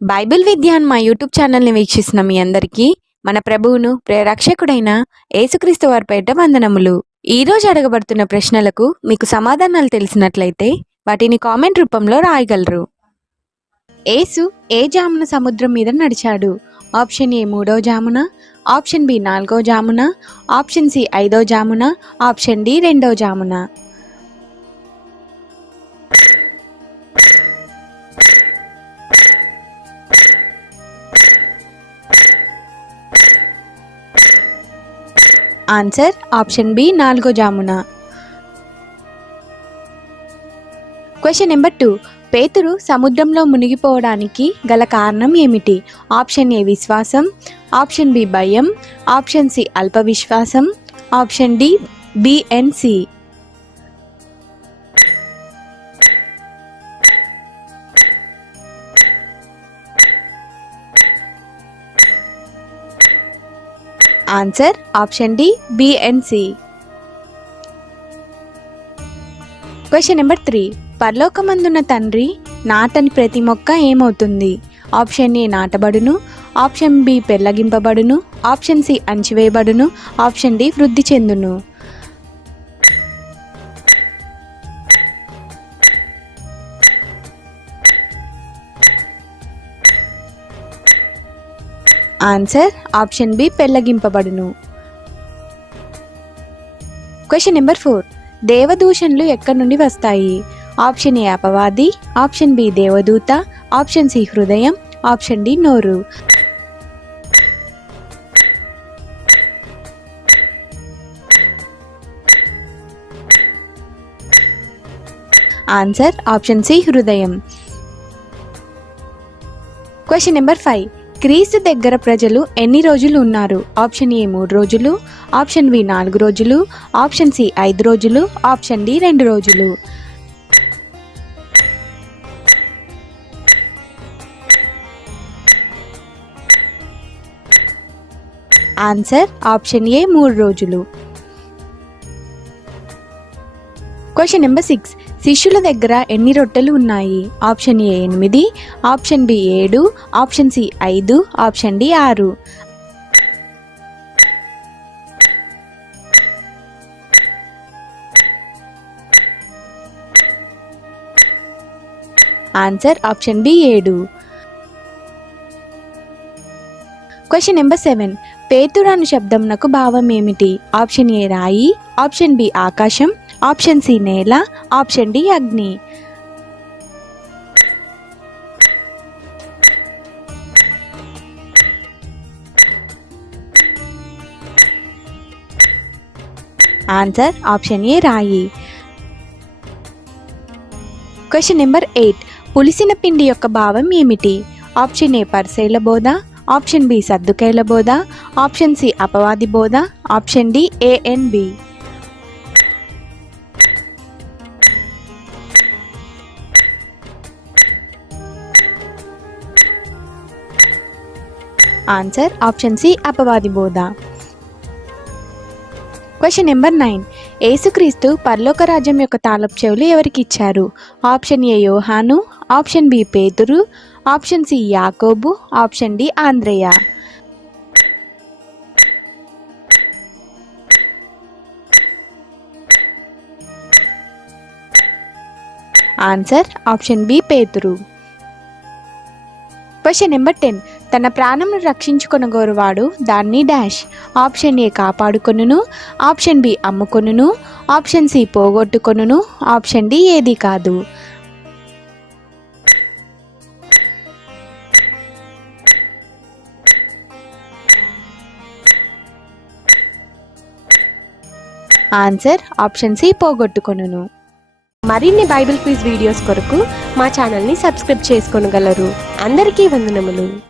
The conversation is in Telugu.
బైబిల్ విద్యాన్ మా యూట్యూబ్ ఛానల్ని వీక్షిస్తున్న మీ అందరికీ మన ప్రభువును ప్రేరక్షకుడైన యేసుక్రీస్తు వారి పేట వందనములు. ఈరోజు అడగబడుతున్న ప్రశ్నలకు మీకు సమాధానాలు తెలిసినట్లయితే వాటిని కామెంట్ రూపంలో రాయగలరు. ఏసు ఏ జామున సముద్రం మీద నడిచాడు? ఆప్షన్ ఏ మూడో జామున ఆప్షన్ బి నాలుగో జామున ఆప్షన్ సి ఐదో జామున ఆప్షన్ డి రెండో జామున. ఆన్సర్ ఆప్షన్ బి నాలుగో జామున. క్వశ్చన్ నెంబర్ టూ పేతురు సముద్రంలో మునిగిపోవడానికి గల కారణం ఏమిటి? ఆప్షన్ ఏ విశ్వాసం. ఆప్షన్ బి భయం. ఆప్షన్ సి అల్ప విశ్వాసం. Option D B and C answer option D B and C question number three పరలోకమందున్న తండ్రి నాటని ప్రతి మొక్క ఏమవుతుంది? ఆప్షన్ ఏ నాటబడును ఆప్షన్ బి పెళ్ళగింపబడును ఆప్షన్ సి అంచివేయబడును ఆప్షన్ డి వృద్ధి చెందును. ఆన్సర్ ఆప్షన్ బి పెళ్ళగింపబడును. క్వశ్చన్ నెంబర్ ఫోర్ దేవదూషణలు ఎక్కడి నుండి వస్తాయి? ఆప్షన్ ఏ అపవాది. ఆప్షన్ బి దేవదూత. ఆప్షన్ సి హృదయం. ఆప్షన్ డి నోరు. ఆన్సర్ ఆప్షన్ సి హృదయం. క్వశ్చన్ నెంబర్ ఫైవ్ క్రీస్తు దగ్గర ప్రజలు ఎన్ని రోజులు ఉన్నారు? ఆప్షన్ ఏ మూడు రోజులు ఆప్షన్ బి నాలుగు రోజులు ఆప్షన్ సి ఐదు రోజులు ఆప్షన్ డి రెండు రోజులు. ఆన్సర్ ఆప్షన్ ఏ మూడు రోజులు. క్వశ్చన్ నెంబర్ సిక్స్ శిష్యుల దగ్గర ఎన్ని రొట్టెలు ఉన్నాయి? ఆప్షన్ ఏ ఎనిమిది ఆప్షన్ బి ఏడు ఆప్షన్ సి ఐదు ఆప్షన్ డి ఆరు. ఆన్సర్ ఆప్షన్ బి ఏడు. క్వశ్చన్ నెంబర్ సెవెన్ పేతురాను శబ్దంనకు భావం ఏమిటి ఆప్షన్ ఏ రాయి ఆప్షన్ బి ఆకాశం ఆప్షన్ సి నేల ఆప్షన్ డి అగ్ని. ఆన్సర్ ఆప్షన్ ఏ రాయి. క్వశ్చన్ నెంబర్ ఎయిట్ పులిసిన పిండి యొక్క భావం ఏమిటి? ఆప్షన్ ఏ పరిశైల బోధ. ఆప్షన్ బి సర్దుకైల బోధ. ఆప్షన్ సి అపవాది బోధ. Option D A and B answer option C అపవాది బోధ. క్వశ్చన్ నెంబర్ నైన్ ఏసుక్రీస్తు పర్లోక రాజ్యం యొక్క తాలపు చెవులు ఎవరికి ఇచ్చారు? ఆప్షన్ ఏ యోహాను. ఆప్షన్ బి పేతురు. ఆప్షన్ సి యాకోబు. ఆప్షన్ డి ఆంధ్రేయ ఆన్సర్ ఆప్షన్ బి పేతురు. క్వశ్చన్ నెంబర్ టెన్ తన ప్రాణంను రక్షించుకొనగోరువాడు దాన్ని డాష్. ఆప్షన్ ఏ కాపాడుకొనును ఆప్షన్ బి అమ్ముకొనును ఆప్షన్ సి పోగొట్టుకొనును ఆప్షన్ డి ఏది కాదు. ఆన్సర్ ఆప్షన్ సి పోగొట్టుకొనును. మరిన్ని బైబిల్ క్విజ్ వీడియోస్ కొరకు మా ఛానల్ని సబ్స్క్రైబ్ చేసుకొనగలరు అందరికీ వందనములు.